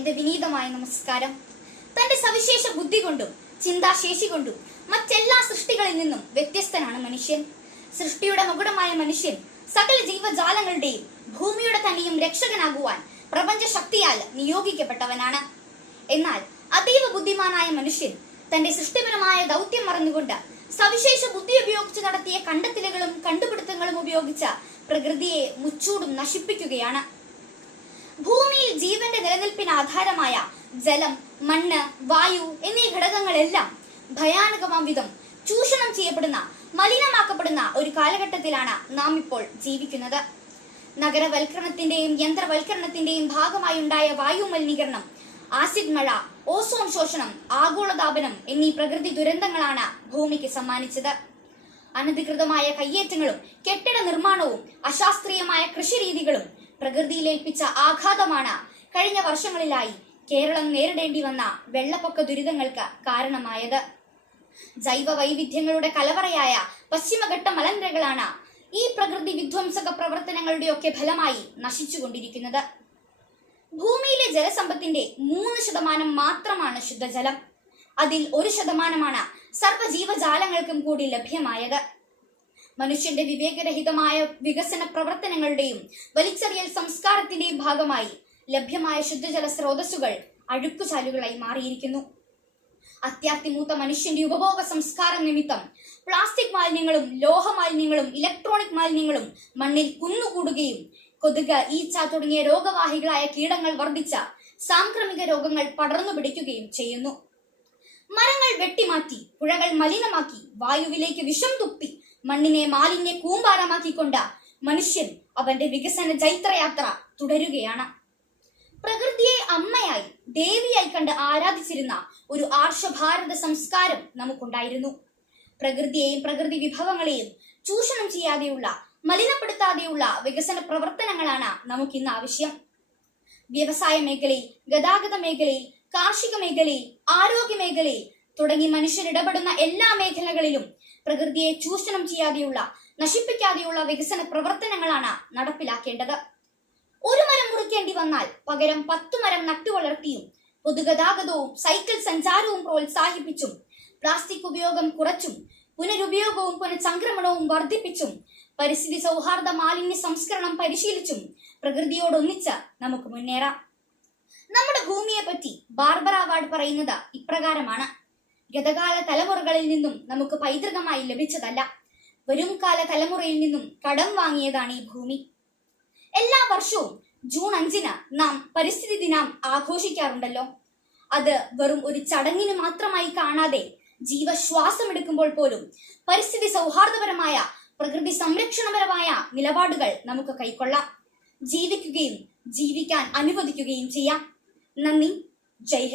എന്റെ വിനീതമായ നമസ്കാരം. തന്റെ സവിശേഷ ബുദ്ധി കൊണ്ടും ചിന്താശേഷി കൊണ്ടും മറ്റെല്ലാ സൃഷ്ടികളിൽ നിന്നും വ്യത്യസ്തനാണ് മനുഷ്യൻ. സൃഷ്ടിയുടെ മകുടമായ മനുഷ്യൻ സകല ജീവജാലങ്ങളുടെയും ഭൂമിയുടെ തനിയും രക്ഷകനാകുവാൻ പ്രപഞ്ച ശക്തിയാൽ നിയോഗിക്കപ്പെട്ടവനാണ്. എന്നാൽ അതീവ ബുദ്ധിമാനായ മനുഷ്യൻ തന്റെ സൃഷ്ടിപരമായ ദൗത്യം മറന്നുകൊണ്ട് സവിശേഷ ബുദ്ധി ഉപയോഗിച്ച് നടത്തിയ കണ്ടെത്തലുകളും കണ്ടുപിടുത്തങ്ങളും ഉപയോഗിച്ച പ്രകൃതിയെ മുച്ചൂടും നശിപ്പിക്കുകയാണ്. ഭൂമിയിൽ ജീവന്റെ ആധാരമായ ജലം മണ്ണ് വായു എന്നീ ഘടകങ്ങളെല്ലാം ഭയാനകമാം വിധം ചൂഷണം ചെയ്യപ്പെടുന്ന മലിനമാക്കപ്പെടുന്ന ഒരു കാലഘട്ടത്തിലാണ് നാം ഇപ്പോൾ ജീവിക്കുന്നത്. നഗരവൽക്കരണത്തിന്റെയും യന്ത്രവൽക്കരണത്തിന്റെയും ഭാഗമായി ഉണ്ടായ വായു മലിനീകരണം ആസിഡ് മഴ ഓസോൺ ശോഷണം ആഗോളതാപനം എന്നീ പ്രകൃതി ദുരന്തങ്ങളാണ് ഭൂമിക്ക് സമ്മാനിച്ചത്. അനധികൃതമായ കയ്യേറ്റങ്ങളും കെട്ടിട നിർമ്മാണവും അശാസ്ത്രീയമായ കൃഷിരീതികളും പ്രകൃതിയിലേൽപ്പിച്ച ആഘാതമാണ് കഴിഞ്ഞ വർഷങ്ങളിലായി കേരളം നേരിടേണ്ടി വന്ന വെള്ളപ്പൊക്ക ദുരിതങ്ങൾക്ക് കാരണമായത്. ജൈവ വൈവിധ്യങ്ങളുടെ കലവറയായ പശ്ചിമഘട്ട മലനിരകളാണ് ഈ പ്രകൃതി വിധ്വംസക പ്രവർത്തനങ്ങളുടെയൊക്കെ ഫലമായി നശിച്ചുകൊണ്ടിരിക്കുന്നത്. ഭൂമിയിലെ ജലസമ്പത്തിന്റെ മൂന്ന് ശതമാനം മാത്രമാണ് ശുദ്ധജലം. അതിൽ ഒരു ശതമാനമാണ് സർവജീവജാലങ്ങൾക്കും കൂടി ലഭ്യമായത്. മനുഷ്യന്റെ വിവേകരഹിതമായ വികസന പ്രവർത്തനങ്ങളുടെയും വലിച്ചെറിയൽ സംസ്കാരത്തിന്റെയും ഭാഗമായി ലഭ്യമായ ശുദ്ധജല സ്രോതസ്സുകൾ അഴുക്കുചാലുകളായി മാറിയിരിക്കുന്നു. അത്യാർത്തിമൂത്ത മനുഷ്യന്റെ ഉപഭോഗ സംസ്കാരം നിമിത്തം പ്ലാസ്റ്റിക് മാലിന്യങ്ങളും ലോഹ മാലിന്യങ്ങളും ഇലക്ട്രോണിക് മാലിന്യങ്ങളും മണ്ണിൽ കുന്നുകൂടുകയും കൊതുക് ഈച്ച തുടങ്ങിയ രോഗവാഹികളായ കീടങ്ങൾ വർദ്ധിച്ച സാംക്രമിക രോഗങ്ങൾ പടർന്നു പിടിക്കുകയും ചെയ്യുന്നു. മരങ്ങൾ വെട്ടിമാറ്റി പുഴകൾ മലിനമാക്കി വായുവിലേക്ക് വിഷം തുപ്പി മണ്ണിനെ മാലിന്യ കൂമ്പാരമാക്കിക്കൊണ്ട് മനുഷ്യൻ അവന്റെ വികസന ജൈത്രയാത്ര തുടരുകയാണ്. പ്രകൃതിയെ അമ്മയായി ദേവിയായി കണ്ട് ആരാധിച്ചിരുന്ന ഒരു ആർഷഭാരത സംസ്കാരം നമുക്കുണ്ടായിരുന്നു. പ്രകൃതിയെയും പ്രകൃതി വിഭവങ്ങളെയും ചൂഷണം ചെയ്യാതെയുള്ള മലിനപ്പെടുത്താതെയുള്ള വികസന പ്രവർത്തനങ്ങളാണ് നമുക്കിന്ന് ആവശ്യം. വ്യവസായ മേഖലയിൽ ഗതാഗത മേഖലയിൽ കാർഷിക മേഖലയിൽ ആരോഗ്യ മേഖലയിൽ തുടങ്ങി മനുഷ്യർ ഇടപെടുന്ന എല്ലാ മേഖലകളിലും പ്രകൃതിയെ ചൂഷണം ചെയ്യാതെയുള്ള നശിപ്പിക്കാതെയുള്ള വികസന പ്രവർത്തനങ്ങളാണ് നടപ്പിലാക്കേണ്ടത്. വന്നാൽ പകരം പത്തു മരം നട്ടുവളർത്തിയും പൊതുഗതാഗതവും സൈക്കിൾ സഞ്ചാരവും പ്രോത്സാഹിപ്പിച്ചും പ്ലാസ്റ്റിക് ഉപയോഗം കുറച്ചും പുനരുപയോഗവും പുനഃസംക്രമണവും വർദ്ധിപ്പിച്ചും പരിസ്ഥിതി സൗഹാർദ്ദ മാലിന്യ സംസ്കരണം പരിശീലിച്ചും പ്രകൃതിയോടൊന്നിച്ച് നമുക്ക് മുന്നേറാം. നമ്മുടെ ഭൂമിയെ പറ്റി ബാർബറ അവാർഡ് പറയുന്നത് ഇപ്രകാരമാണ്. ഗതകാല തലമുറകളിൽ നിന്നും നമുക്ക് പൈതൃകമായി ലഭിച്ചതല്ല. വരും കാല തലമുറയിൽ നിന്നും കടം വാങ്ങിയതാണ് ഈ ഭൂമി. എല്ലാ വർഷവും ജൂൺ അഞ്ചിന് നാം പരിസ്ഥിതി ദിനം ആഘോഷിക്കാറുണ്ടല്ലോ. അത് വെറും ഒരു ചടങ്ങിന് മാത്രമായി കാണാതെ ജീവശ്വാസം എടുക്കുമ്പോൾ പോലും പരിസ്ഥിതി സൗഹാർദ്ദപരമായ പ്രകൃതി സംരക്ഷണപരമായ നിലപാടുകൾ നമുക്ക് കൈക്കൊള്ളാം. ജീവിക്കുകയും ജീവിക്കാൻ അനുവദിക്കുകയും ചെയ്യാം. നന്ദി. ജയ്